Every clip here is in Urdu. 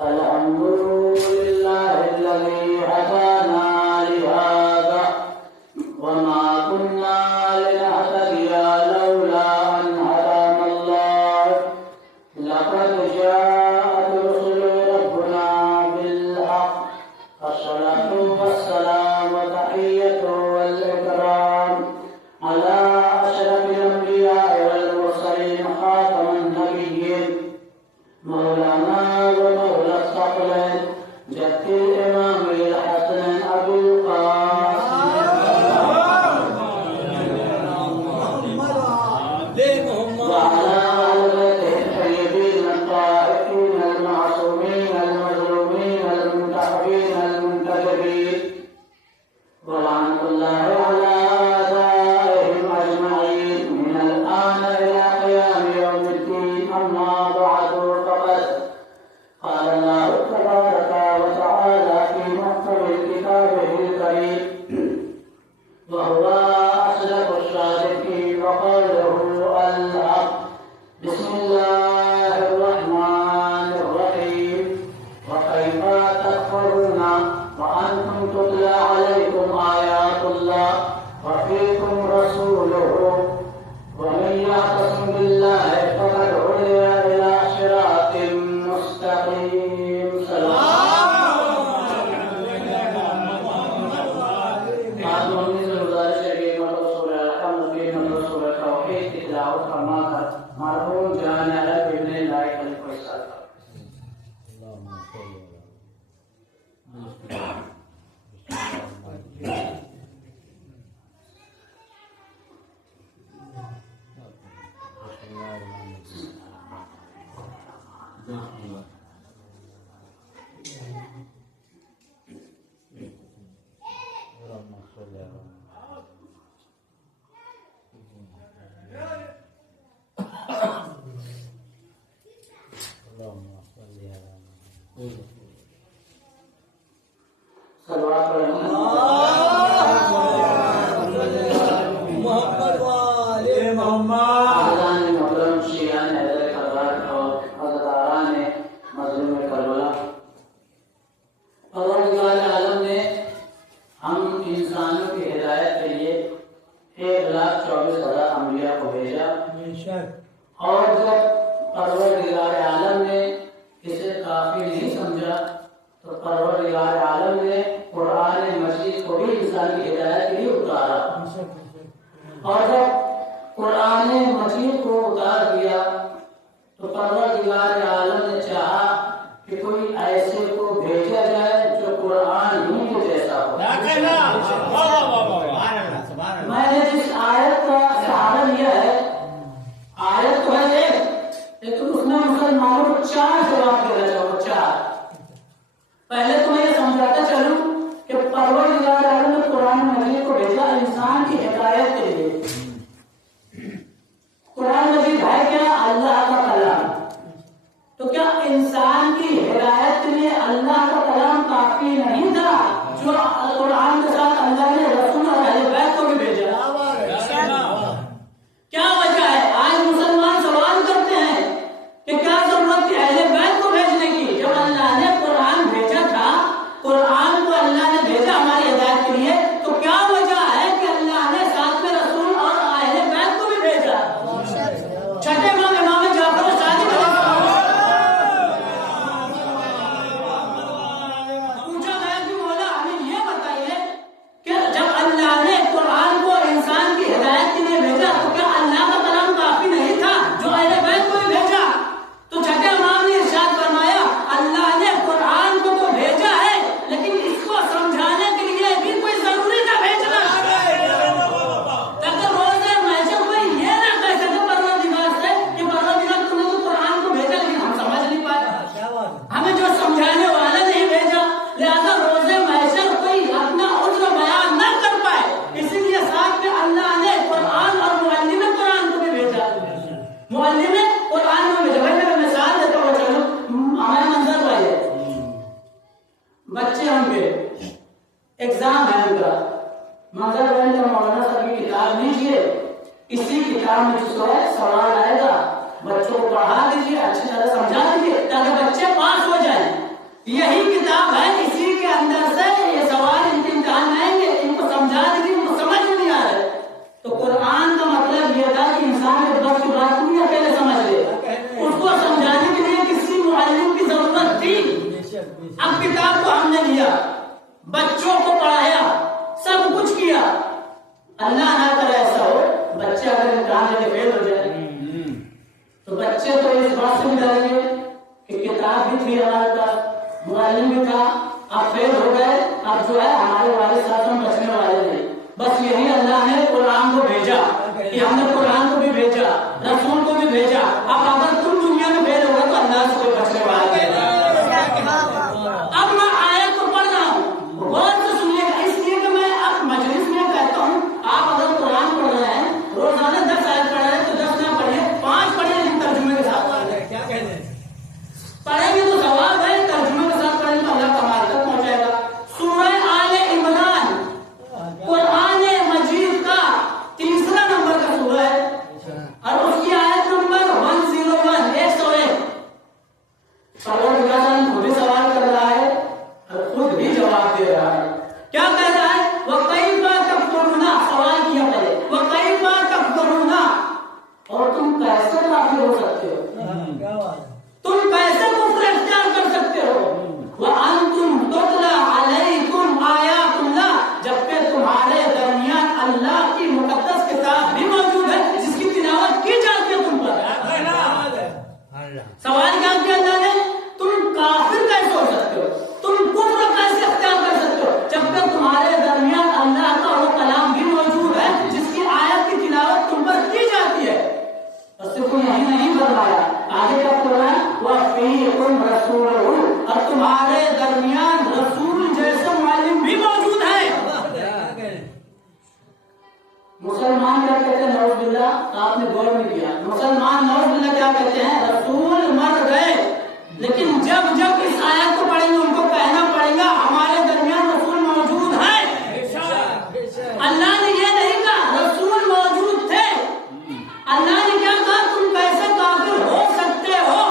الحمد لله الذي هدانا لهذا وما كنا لنهتدي لولا أن هدانا الله لقد جاءت رسل ربنا بالحق الصلاة والسلام وتحية والإكرام على أشرف الأنبياء والمرسلين خاتم النبيين مولانا ومولى الثقلين جد الإمام الحسن أبو القاسم وعلى آل بيته الطيبين الطاهرين المعصومين المظلومين المنتخبين المنتجبين ولعنة الله على أعدائهم أجمعين من الآن إلى قيام يوم الدين. أما بعد فقد قال الله تبارك وتعالى في محكم كتابه الكريم وهو أصدق الصادقين وقوله الحق. بسم الله الرحمن الرحيم. وكيف تكفرون وأنتم تتلى عليكم آيات الله وفيكم رسوله ومن يعتصم بالله فقد هدي إلى صراط مستقيم. مرحوم جان ابن لائق الفیصل ہم انسانوں کی ہدایت کے لیے 1,24,000 انبیاء کو بھیجا اور جب پروردگار عالم نے اسے کافی نہیں سمجھا تو پروردگار عالم نے قرآن مجید کو بھی انسان کی ہدایت کے لیے اتارا اور جب قرآن مجید کو اتار دیا تو پروردگار عالم نے چاہا کہ کوئی ایسے کو بھیجا جائے جو قرآن ہی کے جیسا ہو. میں نے جس آیت کا سہارا لیا ہے آیت تو ہے ایک لیکن اس میں مسلمانوں کو 4 جواب دینا چاہوں. 4 پہلے تو میں یہ سمجھاتا چلوں کہ پروردگار عالم نے قرآن مجید کو بھیجا انسان کی ہدایت کے لیے. قرآن مجید ہے کیا؟ اللہ کا کلام. تو کیا انسان کی ہدایت کے لیے اللہ کا کلام کافی نہیں تھا جو قرآن کے ساتھ اللہ نے رسول اور اہل بیت کو بھی بھیجا؟ کیا وجہ ہے؟ آج مسلمان سوال کرتے ہیں کہ کیا ضرورت تھی اہل بیت کو بھیجنے کی جب اللہ نے قرآن بھیجا تھا. قرآن کو اللہ نے بھیجا ہماری ہدایت کے لیے تو کیا وجہ ہے کہ اللہ نے ساتھ میں رسول اور اہل بیت کو بھی بھیجا؟ چھٹے امام جعفر صادق پوچھا گیا کہ مولا ہمیں یہ بتائیے کہ جب اللہ نے قرآن کو انسان کی ہدایت کے لیے بھیجا تو کیا اللہ کا کلام کافی نہیں تھا جو اہل بیت کو بھی بھیجا؟ تو چھٹے امام نے ارشاد فرمایا اللہ نے قرآن کو تو بھیجا ہے لیکن اس کو سمجھانے کے لیے بھی کوئی ضروری تھا بھیجنا. اگر روز محشر کوئی یہ نہ کہہ سکے پروردگار سے کہ پروردگار تم نے تو قرآن کو بھیجا لیکن ہم سمجھ نہیں پائے, ہمیں جو سمجھانے والا نہیں بھیجا, لہذا روز محشر کوئی اپنا عذر بیان نہ کر پائے اسی لیے ساتھ میں اللہ نے قرآن اور معلم قرآن کو بھی بھیجا. معلم قرآن کو بھیجا. بھائی میں مثال دیتا ہوں, چلو ہمارا منظر بھائی ہے, بچے ہوں گے, ایگزام ہے ان کا, منظر بھائی کا مولانا صاحب کی کتاب لیجیے, اسی کتاب میں جو ہے سوال آئے گا, بچوں کو پڑھا دیجیے, اچھی طرح سمجھا دیجیے تاکہ بچے پاس ہو جائیں. یہی کتاب ہے، اسی کے اندر سے یہ سوال ان کے امتحان آئیں گے، ان کو سمجھا دیں، ان کو سمجھ میں نہیں آ رہا ہے۔ تو قرآن کا مطلب یہ تھا کہ انسان کے بس کی بات نہیں اکیلے سمجھ لے، اس کو سمجھانے کے لیے کسی معلم کی ضرورت تھی۔ اب کتاب کو ہم نے لیا، بچوں کو پڑھایا، سب کچھ کیا، اللہ نہ کرے ایسا ہو بچے اگر امتحان میں فیل ہو جائے تو بچے تو اس بات سے بھی ڈریں گے کہ کتاب بھی تھی ہمارے پاس، معلم بھی تھا، اب فیل ہو گئے، اب جو ہے ہمارے والد صاحب ہم بچنے والے نہیں۔ بس یہی اللہ نے قرآن کو بھیجا کہ ہم نے قرآن کو بھی بھیجا، رسول کو بھی بھیجا۔ اب اگر تم دنیا میں فیل ہو گئے تو اللہ سے کوئی بچنے والا نہیں۔ اب میں آیت کو پڑھ رہا ہوں، غور سے سنیے گا، اس لیے کہ میں اب مجلس میں کہتا ہوں آپ اگر قرآن پڑھ رہے ہیں، روزانہ 10 آیت پڑھ رہے ہیں تو 10 نہ پڑھیے، 5 پڑھیے، لیکن ترجمے کے ساتھ پڑھیں گے تو ثواب ہے، ترجمے کے ساتھ پڑھیں گے تو اللہ کمال تک پہنچائے گا۔ سورہ آل عمران قرآن مجید کا 3 نمبر کا سورہ ہے اور اس کی آیت نمبر 101 101۔ پروردگار خود ہی سوال کر رہا ہے اور خود بھی جواب دے رہا ہے۔ کیا کہہ رہا ہے؟ وَكَيْفَ تَكْفُرُونَ، سوال کیا پہلے، وَكَيْفَ تَكْفُرُونَ، اور تم کیسے کافر ہو سکتے ہو، تم کیسے کفر اختیار کر سکتے ہو؟ وَأَنْتُمْ تُتْلَى عَلَيْكُمْ آيَاتُ اللَّهِ، جبکہ تمہارے درمیان اللہ کی مقدس کتاب بھی موجود ہے جس کی تلاوت کی جاتی ہے تم پر۔ سوال کیا کیا اللہ نے؟ تم کافر کیسے ہو سکتے ہو، تم کفر کیسے اختیار کر سکتے ہو جبکہ تمہارے درمیان اللہ کا وہ کلام بھی موجود ہے جس کی آیت کی تلاوت تم پر کی جاتی ہے۔ اور صرف یہی نہیں فرمایا، آگے کیا فرمایا؟ وَفِيكُمْ رَسُولٌ، اور تمہارے درمیان رسول جیسے معلم بھی موجود ہے۔ مسلمان کیا کہتے ہیں؟ نعوذ باللہ، آپ نے غور نہیں کیا، مسلمان نعوذ باللہ کیا کہتے ہیں؟ رسول مر گئے، لیکن جب جب اس آیت کو پڑھیں گے ان کو کہنا پڑے گا ہمارے درمیان رسول موجود ہے۔ اللہ نے یہ نہیں کہا رسول موجود تھے، اللہ نے کیا کہا؟ تم کیسے کافر ہو سکتے ہو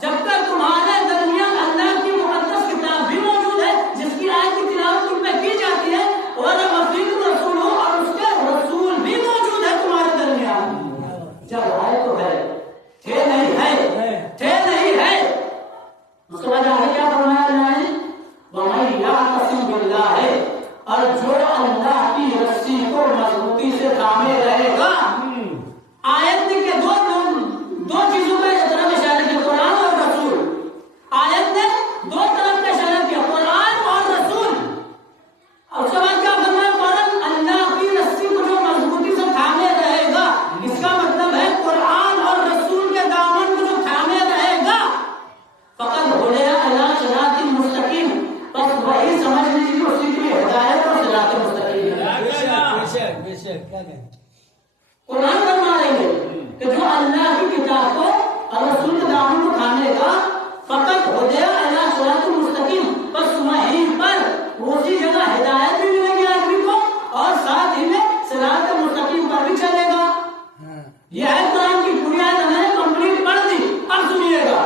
جب تک تمہارے درمیان اللہ کی مقدس کتاب بھی موجود ہے جس کی آیت کی تلاوت تم پہ کی جاتی ہے، اور وفیکم رسول، اور اس کے رسول بھی موجود ہے تمہارے درمیان۔ جب ہے تو ہے، تھے نہیں ہے، تھے نہیں ہے۔ اس کے بعد آگے کیا فرمایا اللہ نے؟ وَمَن يَعْتَصِم بِاللَّهِ، اور جو اللہ کی رسی کو مضبوطی سے تھامے رہے گا۔ آیت نے دو چیزوں کا طرف اشارہ کیا، قرآن اور رسول۔ آیت نے 2 طرف کا اشارہ کیا، قرآن اور رسول۔ اور اس کے بعد کیا فرمایا؟ قرآن اللہ کی رسی کو جو مضبوطی سے تھامے رہے گا، اس کا مطلب ہے قرآن اور رسول کے دامن کو جو تھامے رہے گا، فقط ہدیٰ الی صراط مستقیم، بس وہی سمجھ لیجیے کہ اسی کی ہدایت اور صراط مستقیم ہے۔ قرآن فرما رہے ہیں کہ جو اللہ کی کتاب کو اور رسول کے دامن کو تھامے گا، فقط ہدیٰ الی صراط مستقیم، بس وہیں پر اسی جگہ ہدایت بھی ملے گی آدمی کو اور ساتھ ہی میں صراط مستقیم پر بھی چلے گا۔ یہ ہے قرآن کی پوری آیت ہم نے کمپلیٹ پڑھ دی۔ اب سنیے گا،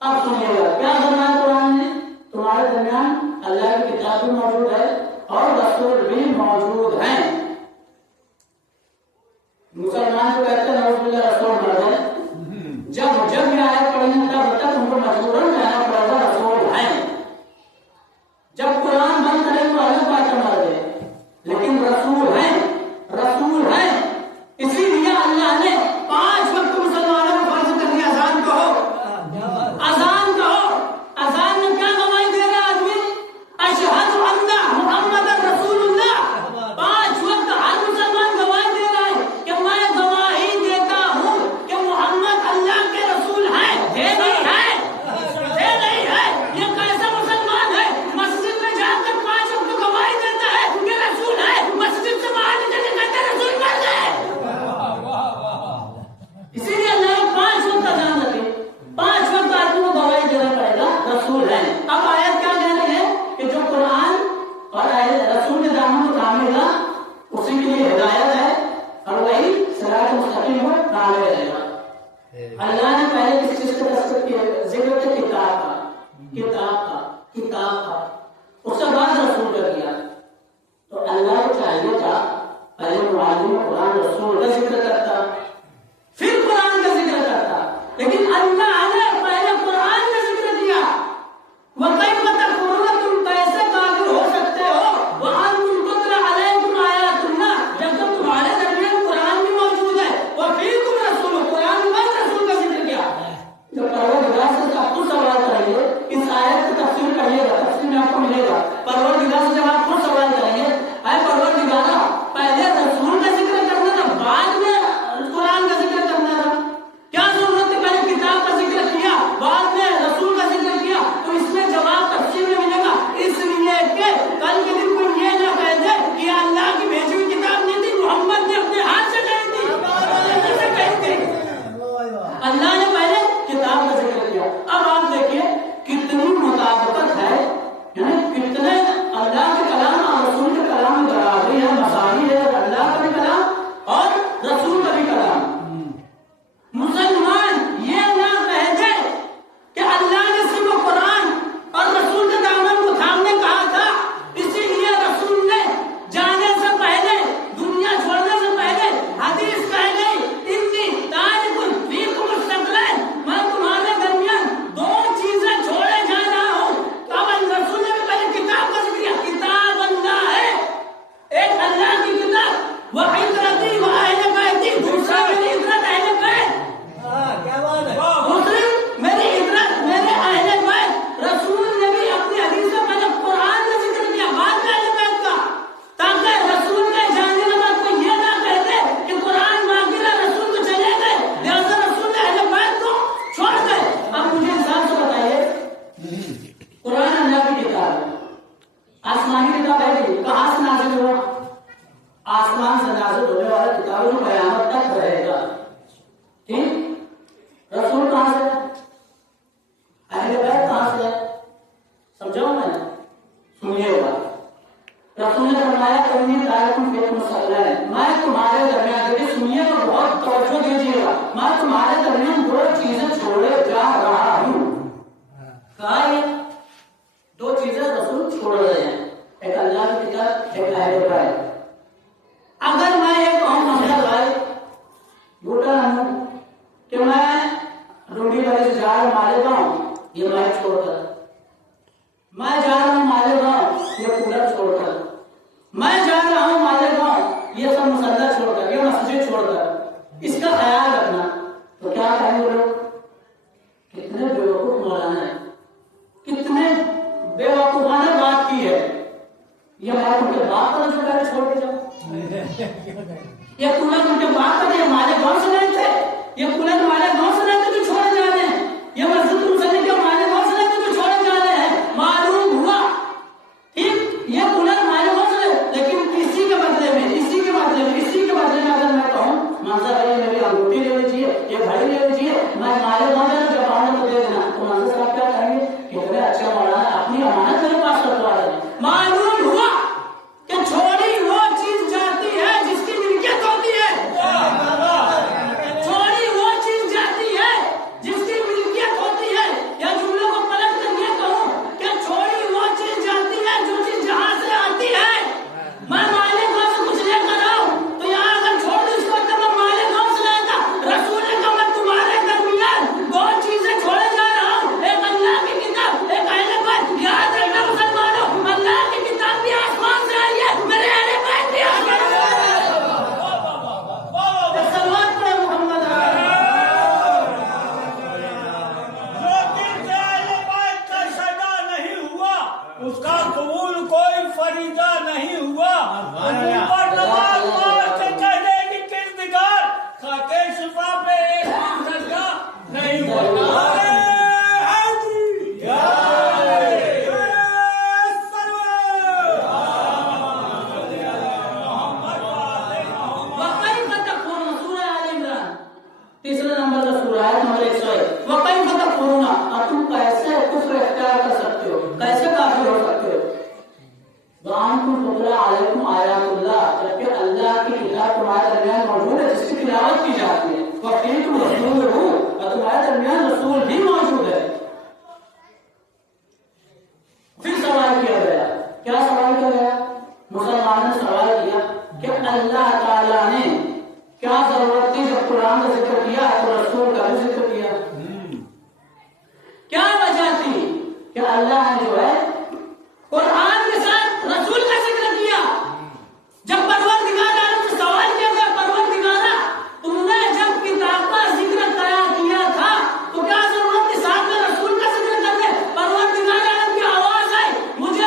اب سنیے گا کیا فرمایا قرآن نے؟ تمہارے درمیان اللہ کی کتاب بھی موجود ہے اور رسول بھی موجود ہیں۔ مسلمان کو کہتے ہیں نعوذ باللہ رسول مر گئے، جب جب یہ آیت پڑھیں گے تب تک ان کو مجبوراً کہنا پڑے گا رسول ہیں۔ جب قرآن بند کریں تو الگ بات مر گئے، لیکن رسول ہیں، رسول ہیں۔ اسی لیے اللہ نے 5 وقت مسلمانوں کو فرض کر دیا، اذان کہو، اذان کہو۔ اذان میں کیا گواہی دے رہا آدمی؟ اشہد ان محمد رسول اللہ۔ 5 وقت ہر مسلمان گواہی دے رہا ہے کہ میں گواہی دیتا ہوں کہ محمد اللہ کے رسول ہیں۔ ہے نہیں ہے، ہے نہیں ہے، یہ کیسا مسلمان ہے مسجد میں جا کر 5 وقت گواہی دیتا ہے کہ رسول ہے، مسجد سے باہر نکل کے کہتا ہے رسول مر گئے۔ اسی لیے اللہ نے 5 وقت اذان رکھی، 5 وقت آدمی کو گواہی دینا پڑے گا رسول ہے۔ اب آیت کیا کہہ رہی ہے کہ جو قرآن اور رسول کے دامن کو تھامے گا اسی کے لیے ہدایت ہے اور وہی صراط مستقیم کو تھامے رہے گا۔ اللہ نے پہلے کس چیز کا ذکر کیا؟ کتاب کا، کتاب سمجھے گا. پروردگار سے جب آپ خود سوال کریں گے اے پروردگارا پہلے رسول کا ذکر کرنا تھا بعد میں قرآن کا ذکر کرنا تھا, کیا ضرورت ہے پہلے کتاب کا ذکر کیا بعد میں رسول کا ذکر کیا؟ تو اس میں جواب تفصیل میں ملے گا, اس لیے کہ کل کے دن کوئی یہ نہ کہہ دے کہ اللہ کی بھیجی ہوئی کتاب نہیں تھی, محمد نے اپنے ہاتھ سے کہی تھی. اللہ نے پہلے کتاب کا ذکر کیا. اب آپ دیکھیے کتنی مطابقت ہے, یعنی کتنے اللہ کے کلام اور رسول کے کلام میں برابری ہے, مساوی ہے, اللہ کا بھی کلام اور رسول کا بھی کلام. مسلمان یہ نہ کہہ دے کہ اللہ نے صرف قرآن اور رسول کے دامن کو تھامنے کہا تھا, اسی لیے رسول نے جانے سے پہلے, دنیا چھوڑنے سے پہلے حدیث کہہ گئی اتنی تاریخ فیکم الثقلین, میں تمہارے درمیان دو چیزیں چھوڑے جا رہا ہوں. تب رسول نے بھی پہلے کتاب کا ذکر کیا, کتاب اللہ ہے, ایک اللہ کی کتاب وہ عزرتی وہ اہل بیتی, دوسرا میری عزرت اہل بیت, دوسری میری عزرت میرے اہل بیت. رسول نے بھی اپنی حدیث میں پہلے قرآن کا ذکر کیا بعد میں اہل بیت کا, تاکہ رسول کے جانے کے بعد کوئی یہ نہ کہتے کہ قرآن باقی رہا رسول تو چلے گئے لہذا رسول نے اہل بیت کو چھوڑ گئے. اب مجھے حساب سے بتائیے قرآن اللہ کی کتاب ہے, آسمانی کتاب ہے کہ کہاں سے نازل ہوا؟ آسمان سے نازل ہونے والا کتاب جو قیامت تک رہے گا. ٹھیک, رسول کہاں سے ہے؟ اہل بیت کہاں سے ہے؟ سمجھاؤ میں نے, سنیے گا. رسول نے فرمایا انی تارکم فیکم الثقلین, میں تمہارے درمیان, دیکھیے سنیے تو بہت توجہ دیجیے گا, میں تمہارے درمیان دو چیزیں چھوڑے جا رہا ہوں. کہا یہ دو چیزیں رسول چھوڑ رہے ہیں, ایک اللہ کی کتاب, ایک اہل بیت. اگر میں یہ کہوں سمجھا بھائی جھوٹا نہ ہوں کہ میں روڈی والے سے جا رہا ہوں مالیگاؤں یہ بائک چھوڑ کر, میں جا رہا ہوں مالیگاؤں یہ کولر چھوڑ کر, میں جا رہا ہوں مالیگاؤں یہ سب مسلح چھوڑ کر, یہ مسجد چھوڑ کر, اس کا خیال رکھنا, تو کیا کہیں گے لوگ کتنے بیوقوف مولانا ہے, کتنے بیوقوفانہ بات کی ہے. یہ بات ان کے باپ پر جو پہلے چھوڑ کے جاؤ, یہ کولر ان کے باپ پر, یہ ہمارے گاؤں سے نہیں تھے, یہ کولر ہمارے گاؤں سے نہیں تھے جو چھوڑے جا رہے ہیں, یہ مسجد مسلم کے ہمارے گاؤں سے نہیں تھے جو چھوڑے جا رہے ہیں. معلوم ہوا ٹھیک یہ کولر ہمارے گاؤں سے, لیکن اسی کے بدلے میں اگر میں کہوں منظر بھائی میری انگوٹھی لے لیجیے, یہ گھڑی لے لیجیے, میں ہمارے گاؤں میں جب آنے کو دے دینا, تو منظر صاحب کیا کہیں گے کہ اتنے اچھے مولانا اپنی امانت میرے پاس رکھوا رہے ہیں. معلوم ہوا کہ چھوڑی وہ چیز جاتی ہے جس کی ملکیت ہوتی ہے, چھوڑی وہ چیز جاتی ہے جس کی ملکیت ہوتی ہے, یا جملوں کو پلٹ کر یہ کہوں کہ چھوڑی وہ چیز جاتی ہے جو چیز جہاں سے آتی ہے. میں مالک گاؤں سے کچھ لے کر آؤں تو یہاں اگر چھوڑ دوں اس کو میں مالک گاؤں سے لے گا. رسول نے کہا میں تمہارے درمیان دو چیزیں چھوڑے جا رہا ہوں, ایک اللہ کی کتاب, ایک اہل بیت. یاد رکھنا مسلمانوں, اللہ کی کتاب بھی آسمان سے آئی ہے, میرے اہل بیت بھی آسمان سے آئی ہے. سلوات پڑھے محمد. لیکن اہل بیت کا سجا نہیں ہوا, اس کا قبول کوئی فریضہ نہیں ہوا. اوپر نماز پڑھ کے کہنے کی کردگار خاکے شفا پہ ایک سجدہ نہیں ہوا. تیسرے نمبر کا سورہ ہے نمبر 101. وَكَيْفَ تَكْفُرُونَ, اور تم کیسے کفر اختیار کر سکتے ہو, کیسے کافر ہو سکتے ہو. وَأَنْتُمْ تُتْلَىٰ عَلَيْكُمْ آيَاتُ اللَّهِ, جبکہ اللہ کی کتاب تمہارے درمیان موجود ہے جس کی تلاوت کی جاتی ہے. وَفِيكُمْ رَسُولُهُ, اور تمہارے درمیان رسول بھی موجود ہے. پھر سوال کیا گیا, کیا سوال کیا گیا؟ مسلمانوں نے سوال کیا کہ اللہ تعالیٰ نے کیا ضرورت تھی جب قرآن کا ذکر کیا تو رسول کا بھی ذکر کیا؟ کیا وجہ تھی کہ اللہ نے جو ہے قرآن کے ساتھ رسول کا ذکر کیا؟ جب پروردگار عالم سے سوال کیا گیا, پروردگارا تم نے جب کتاب کا ذکر کیا تھا تو کیا ضرورت تھی ساتھ میں رسول کا ذکر کرنے؟ پروردگار عالم کی آواز آئی, مجھے